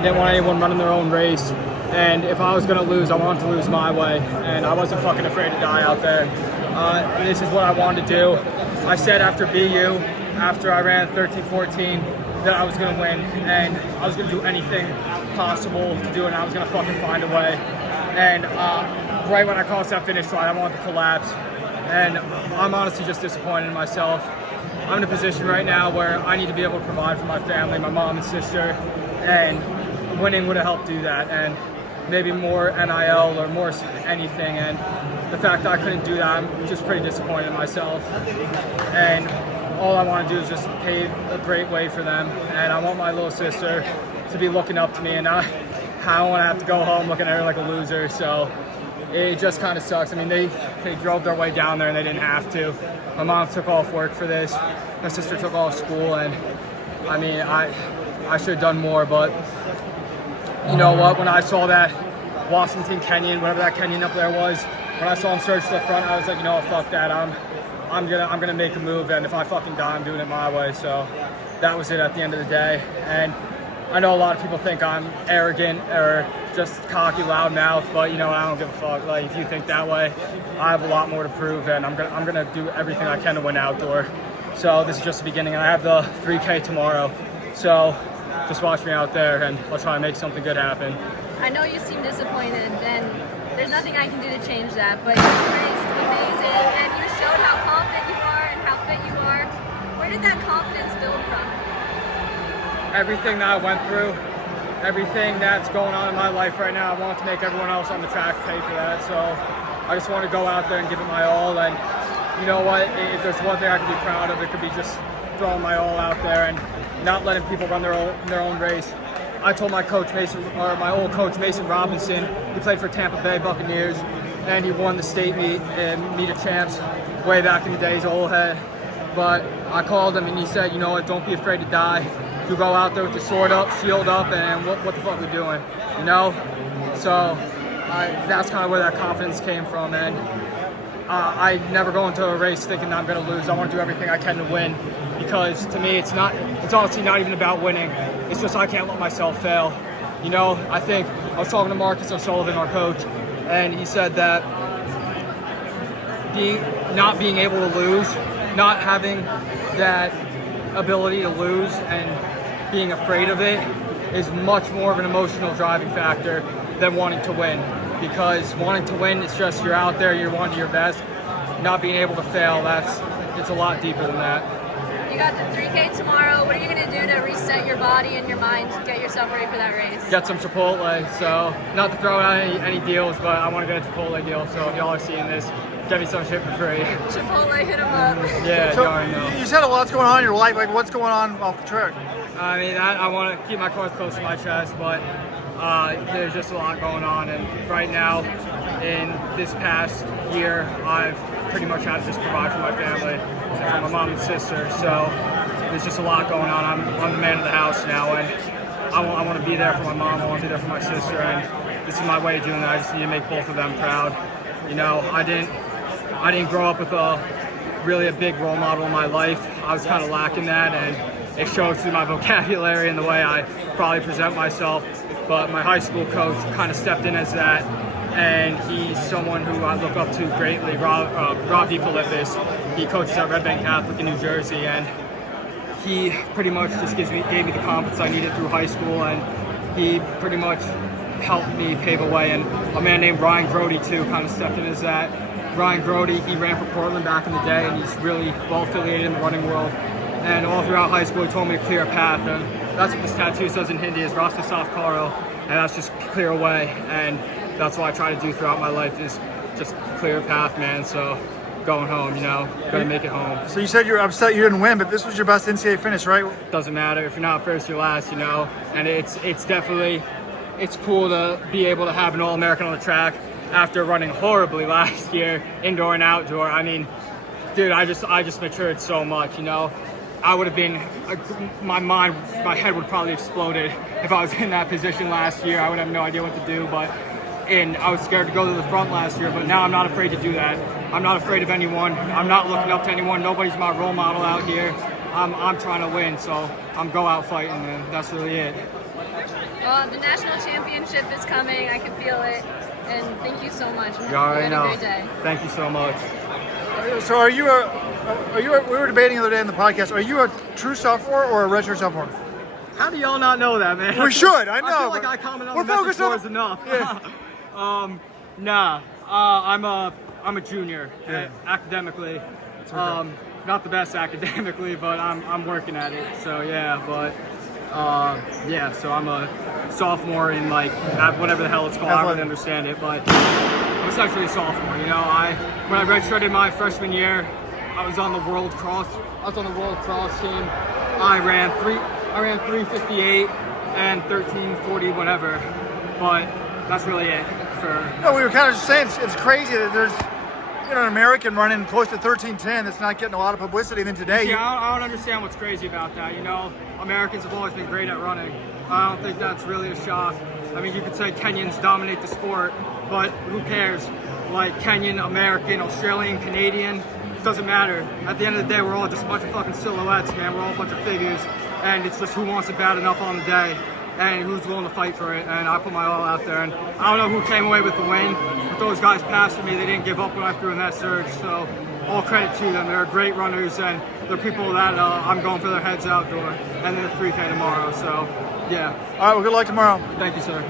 I didn't want anyone running their own race. And if I was going to lose, I wanted to lose my way. And I wasn't fucking afraid to die out there. This is what I wanted to do. I said after BU, after I ran 13-14, that I was going to win. And I was going to do anything possible to do it. And I was going to fucking find a way. And right when I crossed that finish line, I wanted to collapse. And I'm honestly just disappointed in myself. I'm in a position right now where I need to be able to provide for my family, my mom and sister, and winning would have helped do that. And maybe more NIL or more anything. And the fact that I couldn't do that, I'm just pretty disappointed in myself. And all I want to do is just pave a great way for them. And I want my little sister to be looking up to me, and I don't want to have to go home looking at her like a loser. So it just kind of sucks. I mean, they drove their way down there and they didn't have to. My mom took off work for this. My sister took off school, and I mean, I should have done more, but you know what? When I saw that Washington Kenyan, whatever that Kenyan up there was, when I saw him surge to the front, I was like, you know what? Fuck that. I'm gonna make a move, and if I fucking die, I'm doing it my way. So that was it at the end of the day. And I know a lot of people think I'm arrogant or just cocky, loudmouth, but you know, I don't give a fuck. Like, if you think that way, I have a lot more to prove, and I'm gonna do everything I can to win outdoor. So this is just the beginning. I have the 3K tomorrow, so just watch me out there, and I'll try to make something good happen. I know you seem disappointed, and there's nothing I can do to change that, but you raced amazing, and you showed how confident you are and how fit you are. Where did that confidence build from? Everything that I went through, everything that's going on in my life right now, I want to make everyone else on the track pay for that. So I just want to go out there and give it my all. And you know what? If there's one thing I could be proud of, it could be just throwing my all out there and not letting people run their own race. I told my coach my old coach Mason Robinson, he played for Tampa Bay Buccaneers, and he won the state meet and meet of champs way back in the day. He's an old head. But I called him and he said, you know what, don't be afraid to die. You go out there with your sword up, shield up, and what the fuck are we doing, you know? So that's kind of where that confidence came from. And I never go into a race thinking I'm going to lose. I want to do everything I can to win, because to me it's honestly not even about winning. It's just I can't let myself fail. You know, I think I was talking to Marcus O'Sullivan, our coach, and he said that not being able to lose, not having that ability to lose and being afraid of it is much more of an emotional driving factor than wanting to win. Because wanting to win, it's just you're out there, you're wanting your best. Not being able to fail, it's a lot deeper than that. You got the 3K tomorrow. What are you going to do to reset your body and your mind to get yourself ready for that race? Get some Chipotle. So, not to throw out any deals, but I want to get a Chipotle deal. So if y'all are seeing this, get me some shit for free. Chipotle, hit them up. Yeah, so darn no. You said a lot's going on in your life. Like, what's going on off the track? I mean, I want to keep my cards close to my chest, but there's just a lot going on. And right now, in this past year, I've pretty much had to just provide for my family and for my mom and sister. So there's just a lot going on. I'm the man of the house now, and I want to be there for my mom. I want to be there for my sister, and this is my way of doing that. I just need to make both of them proud. You know, I didn't grow up with a big role model in my life. I was kind of lacking that, and it shows through my vocabulary and the way I probably present myself. But my high school coach kind of stepped in as that, and he's someone who I look up to greatly, Rob DeFilippis. He coaches at Red Bank Catholic in New Jersey, and he pretty much just gave me the confidence I needed through high school, and he pretty much helped me pave a way. And a man named Ryan Grody too kind of stepped in as that. Ryan Grody, he ran for Portland back in the day, and he's really well affiliated in the running world. And all throughout high school, he told me to clear a path, and that's what this tattoo says in Hindi, is Rasta Saf Karo, and that's just clear a way. And that's what I try to do throughout my life, is just clear a path, man. So going home, you know, gonna make it home. So you said you're upset you didn't win, but this was your best NCAA finish, right? Doesn't matter if you're not first, you're last, you know. And it's definitely, it's cool to be able to have an All-American on the track after running horribly last year, indoor and outdoor. I mean, dude, I just matured so much, you know. I would have been, my head would probably exploded if I was in that position last year. I would have no idea what to do, and I was scared to go to the front last year, but now I'm not afraid to do that. I'm not afraid of anyone. I'm not looking up to anyone. Nobody's my role model out here. I'm trying to win, so I'm go out fighting, and that's really it. Well, the national championship is coming. I can feel it. And thank you so much. You already Have know. a great day. Thank you so much. So we were debating the other day in the podcast, are you a true sophomore or a redshirt sophomore? How do y'all not know that, man? We should, I know. I feel like I comment on we're the message focused on boards enough. Yeah. Nah, I'm a junior academically. Not the best academically, but I'm working at it. So yeah, but so I'm a sophomore in like whatever the hell it's called. I don't really understand it, but I'm essentially a sophomore. You know, when I redshirted my freshman year, I was on the world cross team. I ran 3:58 and 13:40 whatever, but that's really it. No, we were kind of just saying it's crazy that there's an American running close to 13:10 that's not getting a lot of publicity. And then today, yeah, I don't understand what's crazy about that. You know, Americans have always been great at running. I don't think that's really a shock. I mean, you could say Kenyans dominate the sport, but who cares? Like Kenyan, American, Australian, Canadian, doesn't matter. At the end of the day, we're all just a bunch of fucking silhouettes, man. We're all a bunch of figures, and it's just who wants it bad enough on the day and who's willing to fight for it. And I put my all out there, and I don't know who came away with the win, but those guys passed me. They didn't give up when I threw in that surge, so all credit to them. They're great runners, and they're people that I'm going for their heads outdoor, and then the 3K tomorrow, so yeah. All right, well, good luck tomorrow. Thank you, sir.